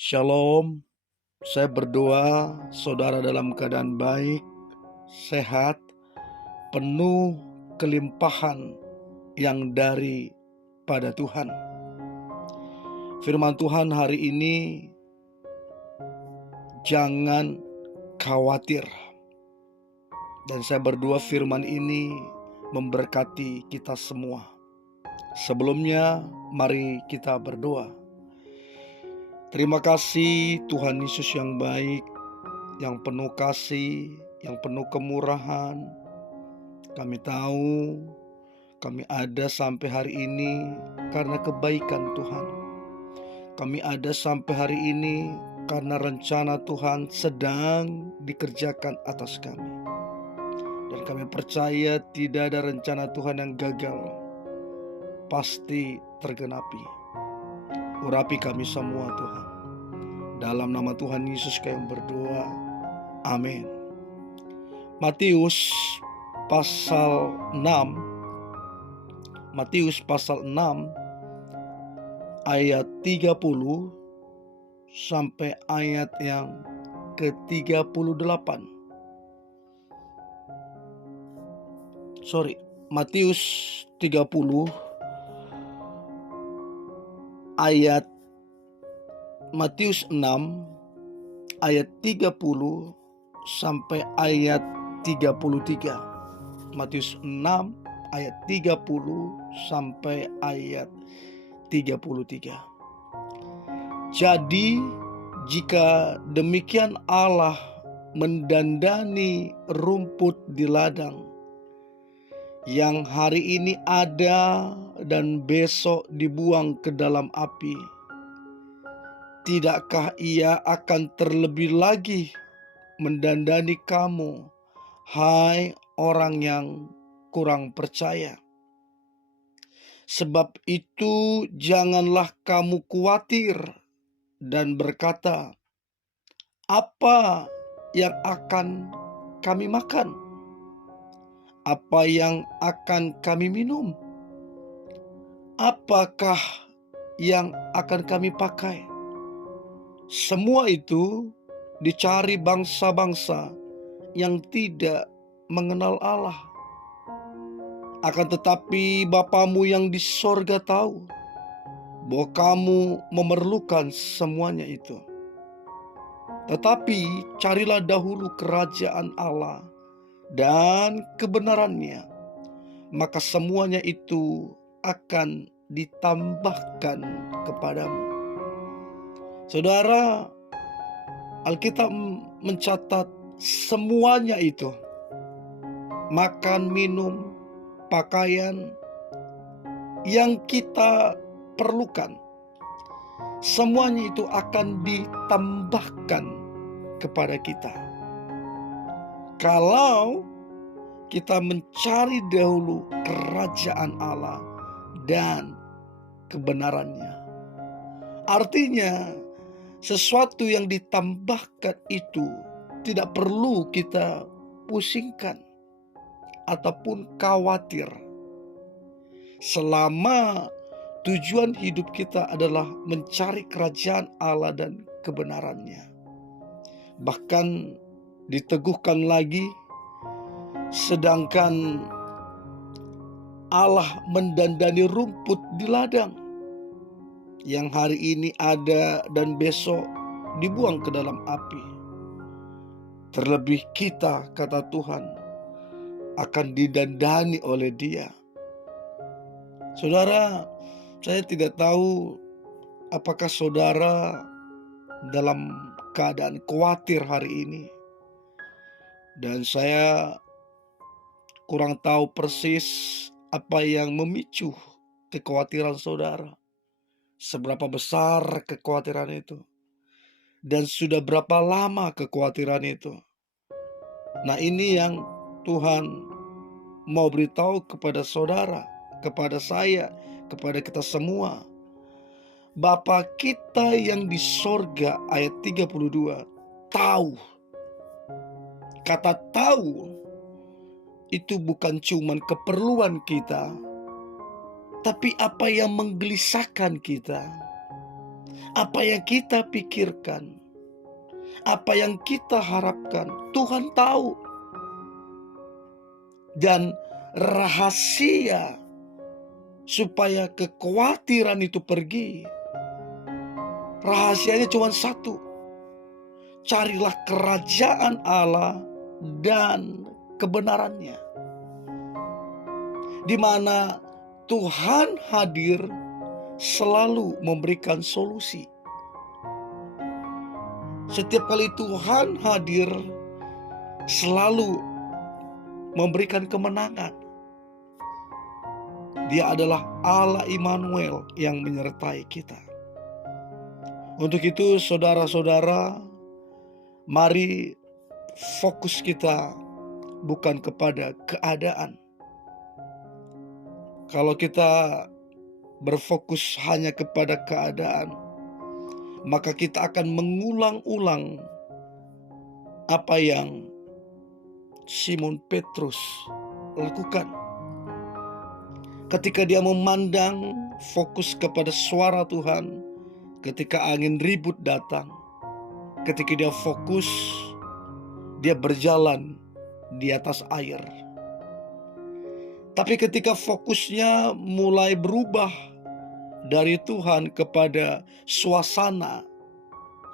Shalom, saya berdoa saudara dalam keadaan baik, sehat, penuh kelimpahan yang daripada Tuhan. Firman Tuhan hari ini, jangan khawatir. Dan saya berdoa firman ini memberkati kita semua. Sebelumnya, mari kita berdoa. Terima kasih Tuhan Yesus yang baik, yang penuh kasih, yang penuh kemurahan. Kami tahu kami ada sampai hari ini karena kebaikan Tuhan. Kami ada sampai hari ini karena rencana Tuhan sedang dikerjakan atas kami. Dan kami percaya tidak ada rencana Tuhan yang gagal, pasti tergenapi. Urapi kami semua Tuhan. Dalam nama Tuhan Yesus kami berdoa. Amin. Matius pasal 6 ayat 30 sampai ayat yang ke-38. Matius 30 ayat Matius 6 ayat 30 sampai ayat 33. Matius 6 ayat 30 sampai ayat 33. Jadi jika demikian Allah mendandani rumput di ladang yang hari ini ada dan besok dibuang ke dalam api, tidakkah Ia akan terlebih lagi mendandani kamu, hai orang yang kurang percaya? Sebab itu janganlah kamu khawatir dan berkata, apa yang akan kami makan? Apa yang akan kami minum? Apakah yang akan kami pakai? Semua itu dicari bangsa-bangsa yang tidak mengenal Allah. Akan tetapi Bapamu yang di sorga tahu bahwa kamu memerlukan semuanya itu. Tetapi carilah dahulu kerajaan Allah dan kebenarannya, maka semuanya itu akan ditambahkan kepadamu. Saudara, Alkitab mencatat semuanya itu, makan, minum, pakaian yang kita perlukan, semuanya itu akan ditambahkan kepada kita. Kalau kita mencari dahulu kerajaan Allah dan kebenarannya. Artinya sesuatu yang ditambahkan itu tidak perlu kita pusingkan ataupun khawatir, selama tujuan hidup kita adalah mencari kerajaan Allah dan kebenarannya. Bahkan diteguhkan lagi, sedangkan Allah mendandani rumput di ladang yang hari ini ada dan besok dibuang ke dalam api. Terlebih kita, kata Tuhan, akan didandani oleh Dia. Saudara, saya tidak tahu apakah saudara dalam keadaan khawatir hari ini. Dan saya kurang tahu persis apa yang memicu kekhawatiran saudara. Seberapa besar kekhawatiran itu. Dan sudah berapa lama kekhawatiran itu. Nah, ini yang Tuhan mau beritahu kepada saudara, kepada saya, kepada kita semua. Bapa kita yang di sorga, ayat 32, tahu. Kata tahu itu bukan cuman keperluan kita, tapi apa yang menggelisahkan kita. Apa yang kita pikirkan, apa yang kita harapkan, Tuhan tahu. Dan rahasia supaya kekhawatiran itu pergi, rahasianya cuma satu. Carilah kerajaan Allah dan kebenarannya, di mana Tuhan hadir selalu memberikan solusi. Setiap kali Tuhan hadir selalu memberikan kemenangan. Dia adalah Allah Immanuel yang menyertai kita. Untuk itu saudara-saudara, mari fokus kita bukan kepada keadaan. Kalau kita berfokus hanya kepada keadaan, maka kita akan mengulang-ulang apa yang Simon Petrus lakukan. Ketika dia memandang fokus kepada suara Tuhan, ketika angin ribut datang, ketika dia fokus, dia berjalan di atas air. Tapi ketika fokusnya mulai berubah dari Tuhan kepada suasana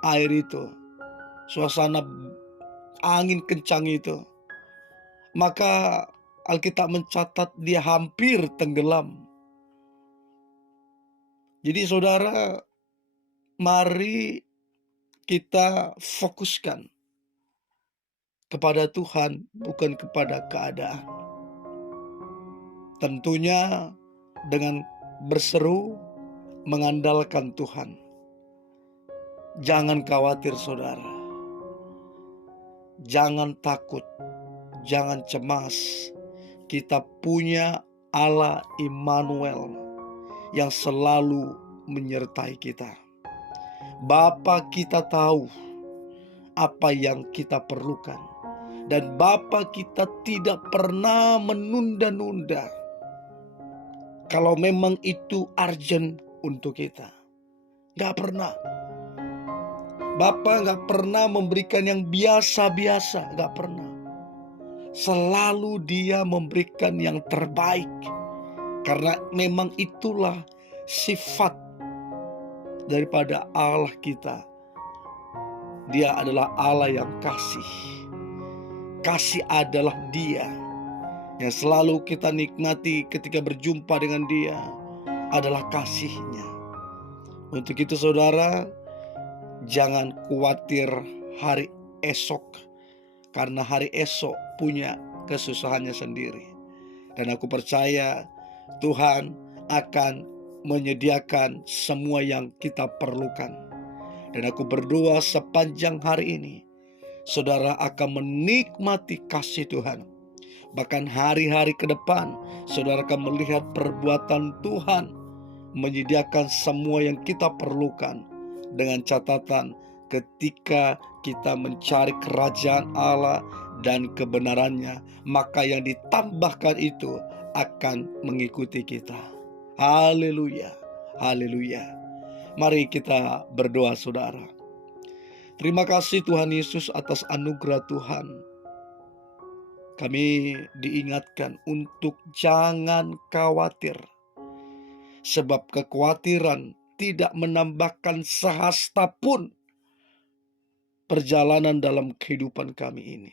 air itu, suasana angin kencang itu, maka Alkitab mencatat dia hampir tenggelam. Jadi saudara, mari kita fokuskan kepada Tuhan, bukan kepada keadaan. Tentunya dengan berseru mengandalkan Tuhan. Jangan khawatir saudara. Jangan takut. Jangan cemas. Kita punya Allah Immanuel yang selalu menyertai kita. Bapa kita tahu apa yang kita perlukan. Dan Bapa kita tidak pernah menunda-nunda. Kalau memang itu urgent untuk kita. Gak pernah. Bapa gak pernah memberikan yang biasa-biasa. Gak pernah. Selalu dia memberikan yang terbaik. Karena memang itulah sifat daripada Allah kita. Dia adalah Allah yang kasih. Kasih adalah dia yang selalu kita nikmati ketika berjumpa dengan dia adalah kasihnya. Untuk itu saudara, jangan khawatir hari esok, karena hari esok punya kesusahannya sendiri. Dan aku percaya Tuhan akan menyediakan semua yang kita perlukan. Dan aku berdoa sepanjang hari ini, saudara akan menikmati kasih Tuhan. Bahkan hari-hari ke depan, saudara akan melihat perbuatan Tuhan menyediakan semua yang kita perlukan. Dengan catatan, ketika kita mencari kerajaan Allah dan kebenarannya, maka yang ditambahkan itu akan mengikuti kita. Haleluya, haleluya. Mari kita berdoa saudara. Terima kasih Tuhan Yesus atas anugerah Tuhan. Kami diingatkan untuk jangan khawatir. Sebab kekhawatiran tidak menambahkan sehasta pun perjalanan dalam kehidupan kami ini.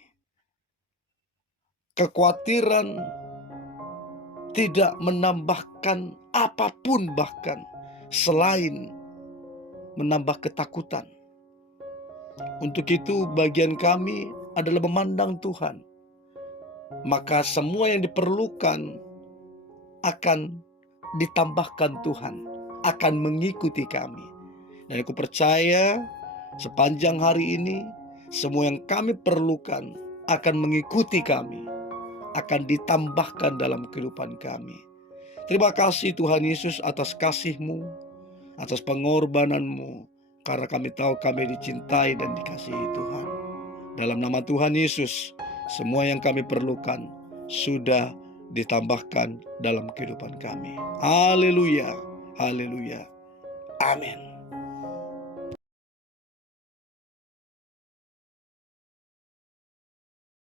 Kekhawatiran tidak menambahkan apapun bahkan selain menambah ketakutan. Untuk itu bagian kami adalah memandang Tuhan. Maka semua yang diperlukan akan ditambahkan Tuhan, akan mengikuti kami. Dan aku percaya sepanjang hari ini semua yang kami perlukan akan mengikuti kami, akan ditambahkan dalam kehidupan kami. Terima kasih Tuhan Yesus atas kasih-Mu, atas pengorbanan-Mu, karena kami tahu kami dicintai dan dikasihi Tuhan. Dalam nama Tuhan Yesus, semua yang kami perlukan sudah ditambahkan dalam kehidupan kami. Haleluya, haleluya, amin.